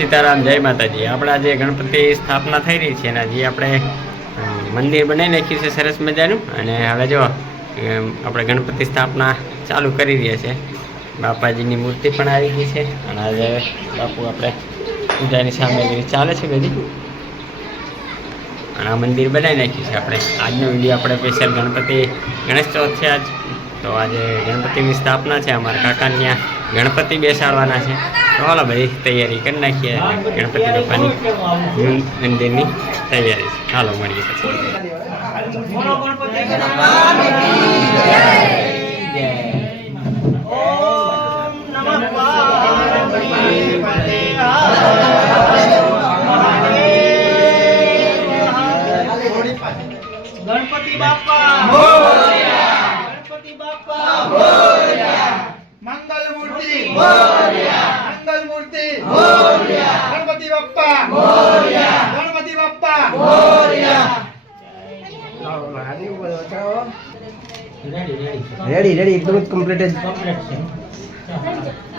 સીતારામ, જય માતાજી. આપણા જે ગણપતિ સ્થાપના થઈ રહી છે, એના જે આપણે મંદિર બનાવી નાખ્યું છે, સરસ મજાનું. અને હવે જો આપણે ગણપતિ સ્થાપના ચાલુ કરી રહ્યા છે. બાપાજીની મૂર્તિ પણ આવી ગઈ છે. અને આજે બાપુ આપણે પૂજાની સામગ્રી ચાલે છે બધી. અને આ મંદિર બનાવી નાખ્યું છે આપણે. આજનો વીડિયો આપણે સ્પેશિયલ ગણપતિ ગણેશ ચોથ છે આજ. તો આજે ગણપતિની સ્થાપના છે, અમારા કાકાની ત્યાં. ગણપતિ બેસાડવાના છે. ચાલો ભાઈ, તૈયારી કરી નાખીએ. ગણપતિ બાપાની મંદિરની તૈયારી છે. ચાલો મળીએ પછી. રેડી રેડી એકદમ કમ્પ્લીટ જ. કમ્પ્લીટ છે.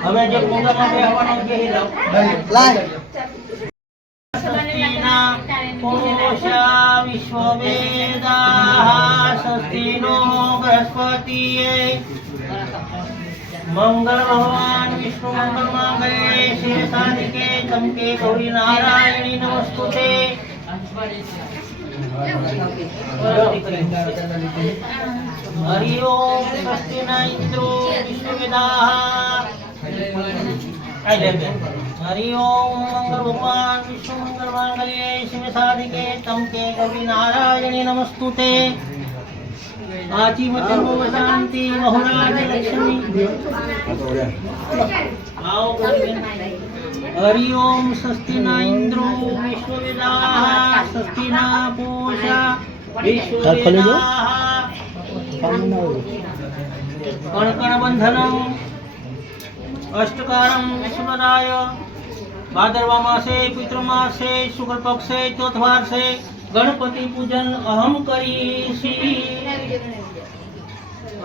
હવે જે પ્રોગ્રામમાં રહેવાનો છે એ લાય. પુરુષા બૃહસ્પતિએ મંગળ ભગવાન વિષ્ણુ મંગલ માંગલ્યે શિવ સાધિકે ચમકે ગૌરી નારાયણી નમસ્તુતે. हरि ओम षष्टिना इंद्रो विश्ववेदाः हरि ओम मंगल भगवान विष्णु मंगल मांगल्ये शिव साधिके नारायणी नमस्तुते। आजीव शांति बहुराज लक्ष्मी। आओ हरि ओम स्वस्ति न इंद्रो विश्वविदाः स्वस्ति न पूषा विश्वविदाः अष्टकाराय पितृमासे शुक्रपक्षे चौथवासे गणपति पूजन अहम करी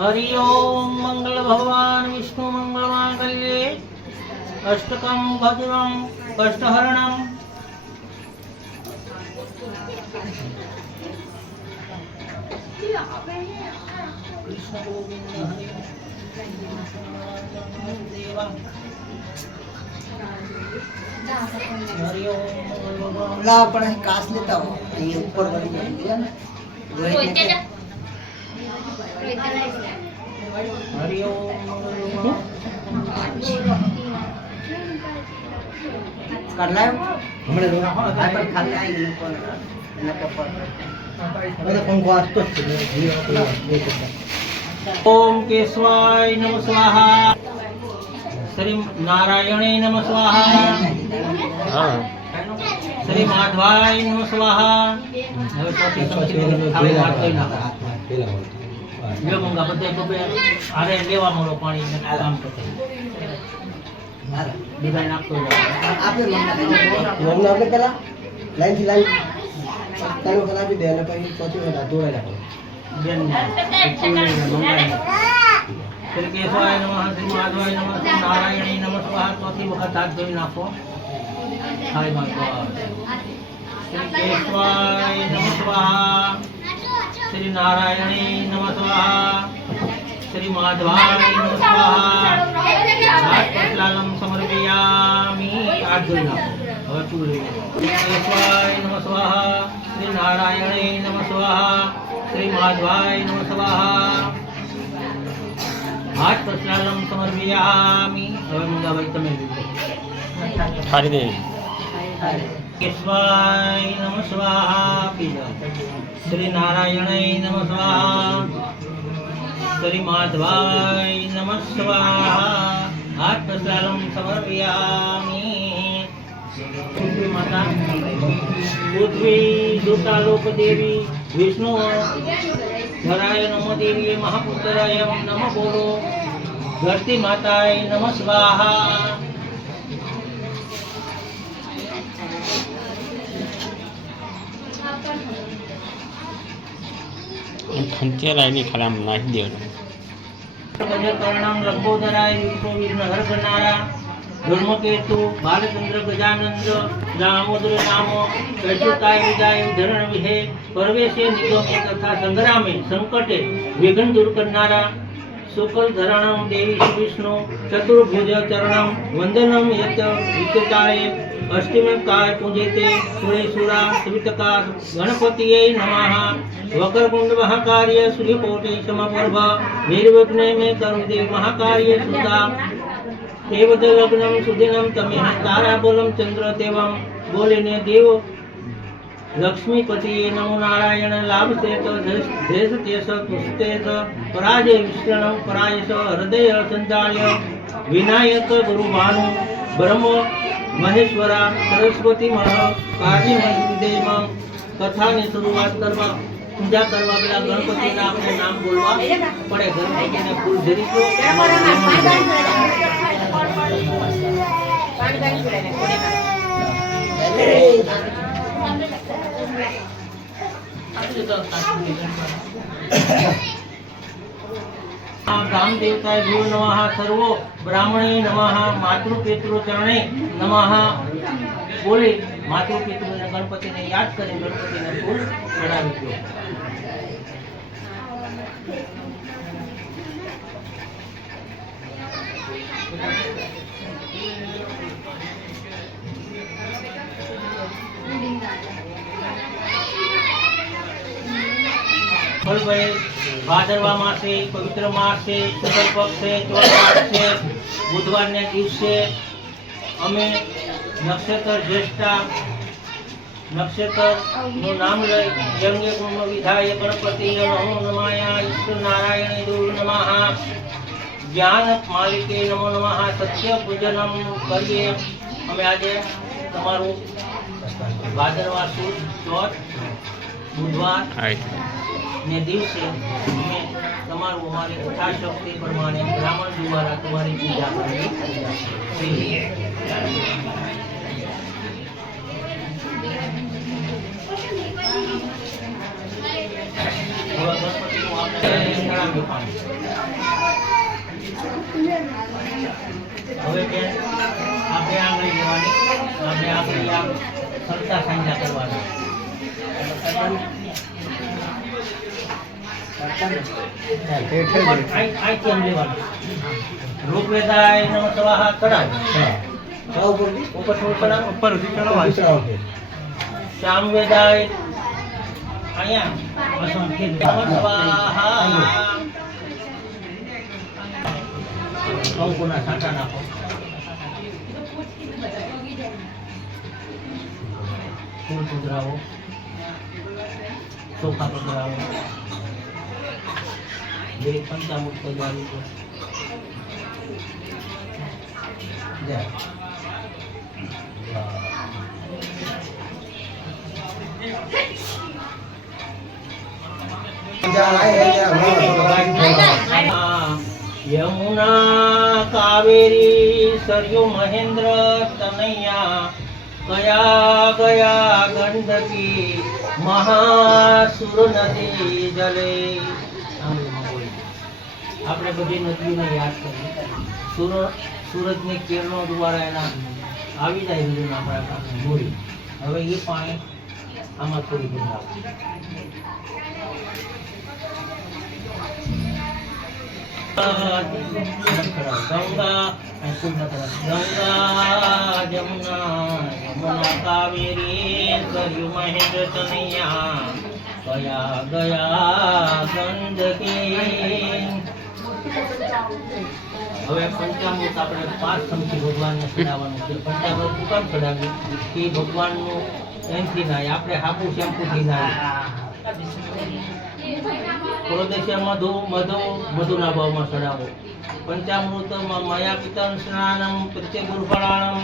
हरि ओम मंगल भगवान, विष्णु मंगल मंगल्ये अष्टक भद्र कष्टहरण સર્વ લાવ પણ અહીં કાસ લેતા હો અહીં ઉપર બની જાય હરિ ઓમ લાયો હમણાં ખાલી આવી પંખો આસતો જ છે ઓમ કેશવાય નમ સ્વાહા. શ્રી નારાયણે નમ સ્વાહા. શ્રી માધવાય નમ સ્વાહા. મંગા બધા લેવા મળો પાણી કામ લાઈન. થી દે અને પછી ચોથી વાર ધોવાઈ બેન શ્રી કેશવાય નમઃ શ્રી માધવાય નમઃ શ્રી નારાયણી નમઃ સ્વાહા ચોથી વખત હાથ ધોઈ નાખો. હાયમાં શ્રી કેશવાય નમઃ સ્વાહા. શ્રી નારાયણી નમઃ સ્વાહા. શ્રી માધવાય નમઃ સ્વાહા. હાથ પટલાલમ સમર્પયામિ. હાથ ધોઈ નાખો. હવે ચૂડી કેશવાય નમઃ સ્વાહા. શ્રી નારાયણી નમઃ સ્વાહા. શ્રી માધવાય નમઃ સ્વાહા હાથ પટલાલમ સમર્પયામિ હવે મંગાભાઈ તમે લીધો સારી દે કેશવાય નમ સ્વાહા શ્રી નારાયણય નમ સ્વાહા શ્રી માધવાય નમ સ્વાહા હાથ સમર્પયામિ માતા પૃથ્વી દુતાલોક દેવી વિષ્ણુ ધરાય નમો દેવી મહાપુત્રાય નમ બોલો. ધરતી માતાય નમ સ્વાહા. ખંચેલા ખાલી આમ નાખી દેવાનું. ગજકર્ણમ લંબોદરાય વિઘ્ન હરગનારા ધર્મકેતુ, બાલચંદ્ર, ગજાનંદ, દામોદર નામો કચુતાય વિજાય ધરણ, વિહે, પરવેશે, નિગમે, તથા સંગ્રામે, સંકટે, વિઘ્ન દૂર કરનારા, શુકલ ધરણમ, દેવી વિષ્ણુ, ચતુર્ભુજ ચરણમ, વંદનમ, યત વિકટાય અષ્ટમે, કાય, પૂજેતે સુરેશુરા ત્રિતકા ગણપતિએ નમઃ, વક્રકુંડ, મહાકાર્ય, સૂર્યકોટી સમપર્ભ નિર્વિઘ્ને, મે કરુદે મહાકાર્ય, સુદા દેવદ લગ્નમ સુદિનમ તમે તારાબોલમ ચંદ્ર તેવમ બોલીને દેવો. લક્ષ્મીપતિએ નમો નારાયણ લાભતે તો ધેસ તેસ સ પરાજય વિષ્ણમ પરાયસ હૃદય સંચાલ્ય વિનાયક ગુરુ ભાનુ બ્રહ્મ મહેશ્વરા સરસ્વતી મહ કાર્ય દેવમ. કથાની શરૂઆત કરવા પૂજા કરવા પેલા ગણપતિના આપણે નામ બોલવા. પડે ગણપતિને ફૂલ ગામ દેવતાય ભૂ નમઃ સર્વો. બ્રાહ્મણે નમઃ માતૃ પિતૃ ચરણે નમઃ. બોલી માતૃ પિતૃ ગણપતિને યાદ કરી ગણપતિને ફૂલ ચડાવી દો. ભાદરવા માસે, પવિત્ર માસે, શુક્લ પક્ષે, ચોથ માસે, બુધવારને દિવસે અમે નક્ષત્ર જ્યેષ્ઠા નક્ષત્રનું નામ લઈ યજ્ઞ ગુણ વિધાય ગણપતિ નમો નમાયા ઈશ્વર નારાયણ દુર નમઃ. જ્ઞાન માલિકે નમો નમઃ સત્ય પૂજનમ કરીએ અમે આજે તમારું ભાદરવા સુદ ચોથ બુધવાર ને દિવસે અમે તમારું અમારી યથાશક્તિ પ્રમાણે બ્રાહ્મણ દ્વારા તમારી પૂજા કરવી છે. હવે ગણપતિનું આપણે જણાવ્યું પાણી. હવે બેન આપણે આંગળી લેવાની આપણે આંગળી આમ સરખા સાંજા કરવાના ચડાવ ઉપર ઉપર સુધી શ્યામ વેદાય અહીંયા નમઃ સ્વાહા નાખો ફૂલ પધરાવો ચોખા પધરાવો બે પંચામૃત પધરાવી દો જય. યમુના કાવેરી સરયુ મહેન્દ્ર તનૈયા કયા ગયા ગંડકી મહાસુર નદી જલે આપણે બધી નદીઓને યાદ કરીએ. સુર, સૂરજની કિરણો દ્વારા એના આવી જાય બધું આપણા પાસે હવે એ પાણી આમાં થોડી ભરાવું ગંદકી હવે પંચામૃત આપણે પાંચ ચમચી ભગવાનને ચડાવવાનું છે કે ભગવાનનું એનથી નાય આપણે હાપુ શેમ્પુથી નાય પ્રોદેશ્ય મધુ મધુ મધુના ભાવમાં ચડાવો પંચામૃતમાં મયા પિતં સ્નાનમ પ્રત્યગુર્ફળાણમ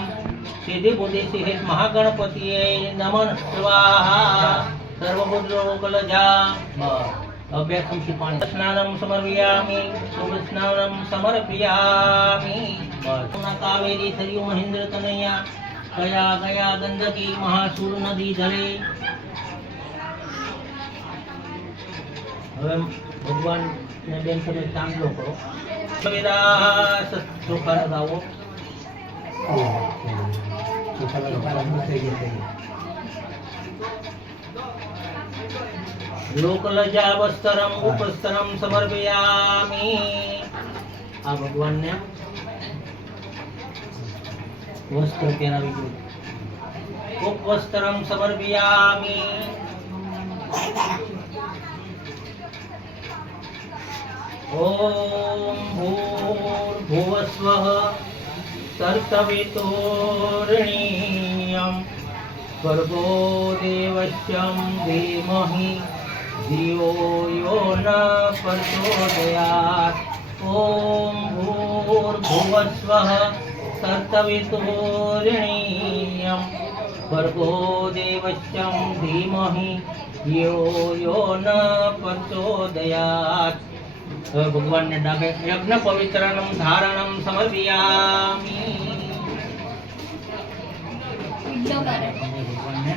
સિદ્ધિ બુદ્ધિ સિહિત મહાગણપતિએ નમન સ્વાહા સર્વભૂતલોકલજા બસ અભ્યાસ ચમચી પાણી સ્નાનમ સમર્પયામિ શુભ સ્નાનમ સમર્પયામિ કાવેરી સરયુ મહેન્દ્ર તનૈયા કયા ગયા ગંદકી મહાસુર નદી જલે હવે ભગવાન ને બેન તમે ચાંદલો કરો. વેદા ચોખા લગાવો તો તમારો પારા થઈ ગયો થઈ ગયો લોકલજા વસ્ત્રમ ઉપસ્તરમ સમર્પયામિ. આ ભગવાનને વસ્ત્ર પહેરાવી દો. ઉપવસ્ત્રમ સમર્પયામિ. ભૂર્ભુવસ્વઃ તર્તવિતોરણીયમ ભર્ગો દેવસ્યમ ધીમહિ ધિયો યો ન પ્રચોદયાત ઓમ ભૂર્ભુવસ્વઃ તર્તવિતોરણીયમ ભર્ગો દેવસ્યમ ધીમહિ ધિયો યો ન પ્રચોદયાત હવે ભગવાનને ડાબે યજ્ઞ પવિત્રનમ ધારણમ સમર્પયામિ. ભગવાનને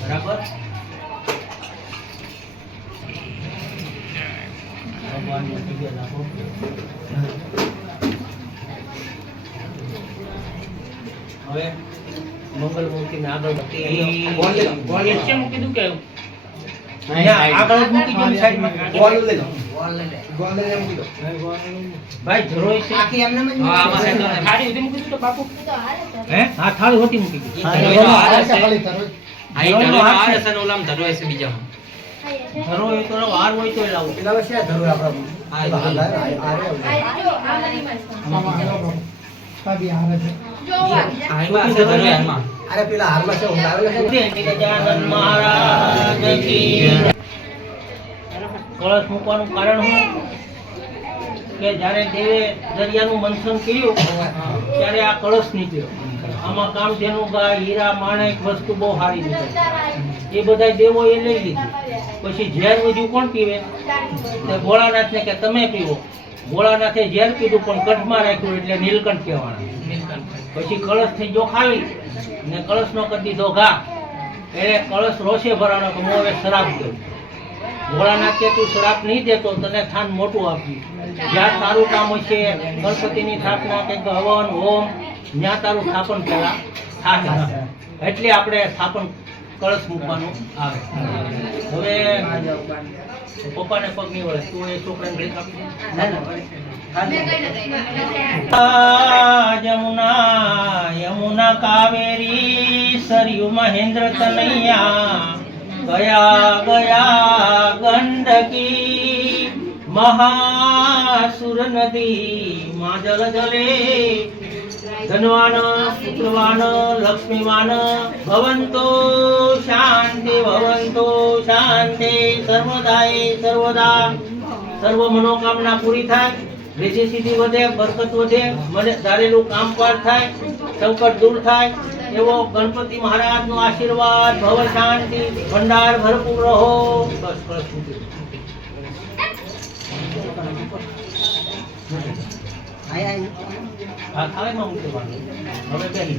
બરાબર? ભગવાનને પગે લાગો હવે મંગલ મૂર્તિને આગળ મૂકી મૂકી દઉં કે આગળ જ મૂકી દઉં સાઈડમાં. ગોળ લઈ લો. ગોળ લઈને મૂકી દો. ભાઈ ધરોઈ છે. આખી એમને જ હા, આમાં મૂકી દો. સાઈડ થાળી સુધી મૂકી દીધું બાપુ. હે? હા થાળી હોતી મૂકી દીધી. હા, ધરોઈ હાર છે. ખાલી હાર છે. છે તો વાર હોય તો લાવું. પેલા ધરોઈ આપણા આ- આ. આ અરે પેલા હાલમાં છે? હું લાવેલો છે ને. ગજાનંદ મહારાજ કી કળશ મૂકવાનું કારણ હું કે જ્યારે દેવે દરિયાનું મંથન કર્યું, ત્યારે આ કળશ નીકળ્યો. આમાં કામધેનુ ગાય, હીરા, માણેક વસ્તુ બહુ સારી નીકળી. એ બધા દેવો એ લઈ લીધી. પછી ઝેર બધું કોણ પીવે? તો ભોળાનાથને કે તમે પીવો. ભોળાનાથે ઝેર પીધું, પણ કંઠમાં રાખ્યું એટલે નીલકંઠ કહેવાના. પછી કળશ થઈ જોખાવી ને કળશ નો કરી દીધો ઘા. એટલે કળશ રોષે ભરાનો કે હું હવે શરાબ દઉં ભોળાનાથ કે તું શરાબ નહીં દેતો તને થાન મોટું આપ્યું. જ્યાં તારું કામ હશે ગણપતિની સ્થાપના કે હવન હોમ જ્યાં તારું સ્થાપન પહેલા થાય એટલે આપણે સ્થાપન કળશ મૂકવાનું આવે. હવે પપ્પાને પગ નહીં વળે. તું એ છોકરાને ઘડીક આપી કાવેરી, સરયુ મહેન્દ્ર તનૈયા ગયા ગયા, ગંડકી, મહાસુર નદી, માં જલ જલે, ધનવાન, પુત્રવાન, લક્ષ્મીવાન, ભવંતો, શાંતિ ભવંતો, શાંતિ, સર્વદાય, સર્વદા, સર્વ મનોકામના પૂરી થાય. રીતિ સીધી વધે બરકત વધે, મને ધારેલું કામ પાર થાય, સંકટ દૂર થાય, એવો ગણપતિ મહારાજ નો આશીર્વાદ, ભવ શાંતિ, ભંડાર ભરપૂર રહો. બસ બસ. હવે બેસી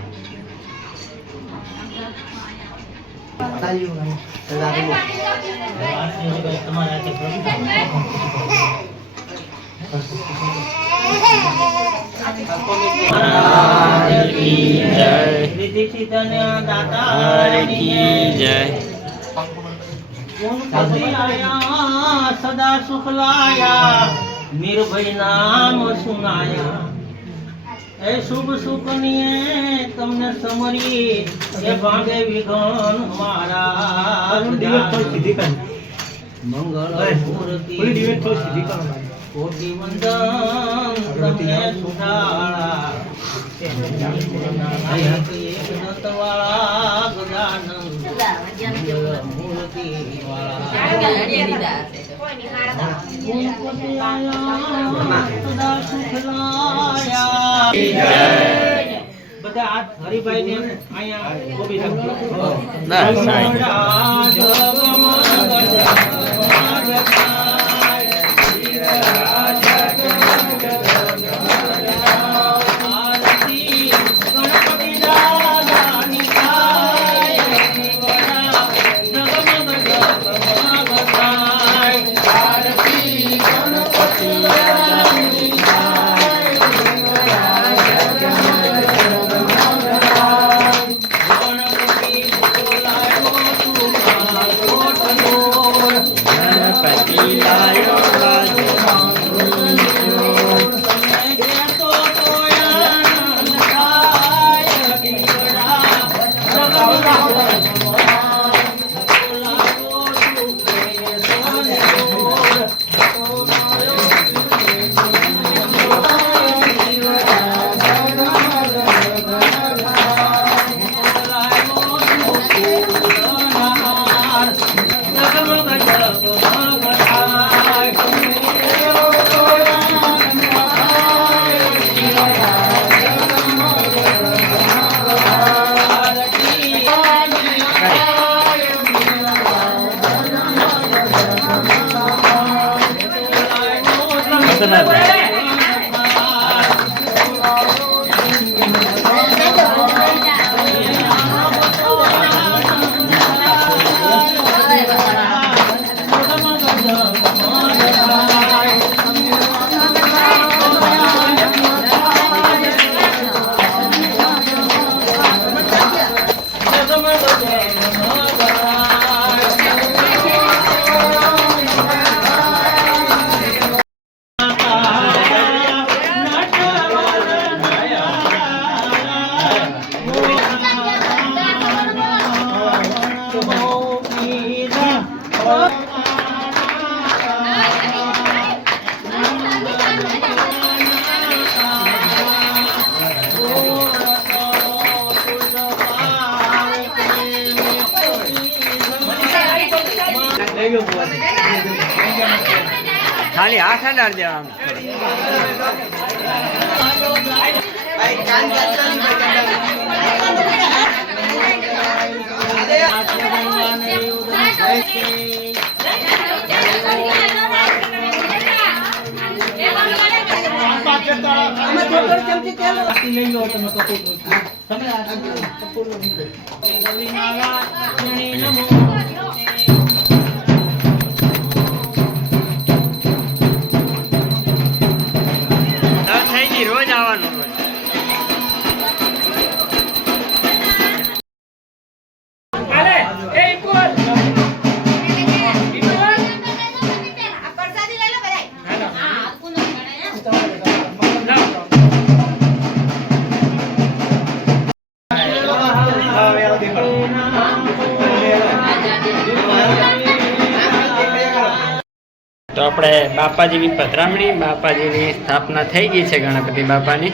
સદા સુખ લાયા નિર્ભય નામ સુનાયા એ શુભ સુખનીએ તમને સમરી એ ભાગે વિઘન મારા મંગળ મૂર્તિ કોટી વંદન તમને ગજાનન. મૂર્તિવાળા બધા હરિભાઈ ને અહીંયા ગોપી બસ સાહેબ. ખાલી હાથ અડાડ દેવા આમાં થોડી ચમચી તેલ લઈ લો તમે બાપાજીની પધરામણી બાપાજીની સ્થાપના થઈ ગઈ છે ગણપતિ બાપાની.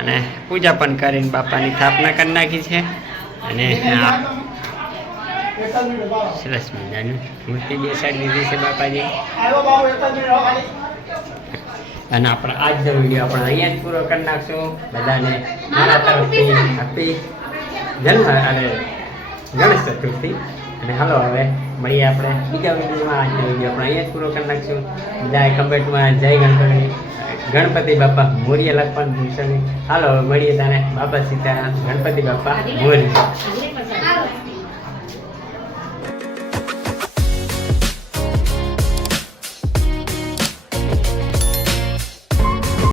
અને પૂજા પણ કરીને બાપાની સ્થાપના કરી નાખી છે. અને સરસ મજાની મૂર્તિ બેસાડી દીધી છે બાપાજી. અને આપણે આજનો વીડિયો આપણે અહીંયા જ પૂરો કરી નાખશું. બધાને મારા તરફથી હેપી જન્મ અને ગણેશ ચતુર્થી. અને હાલો હવે મળીએ આપણે બીજા વિડીયોમાં આજનો અહીંયા જ પૂરો કરી નાખશું. બધા કમેન્ટમાં જય ગણપતિ. ગણપતિ બાપા મોર્ય લખવાનું ભૂલશો નહીં. હાલો મળીએ તને બાપા સીતારામ, ગણપતિ બાપા મોરિયા.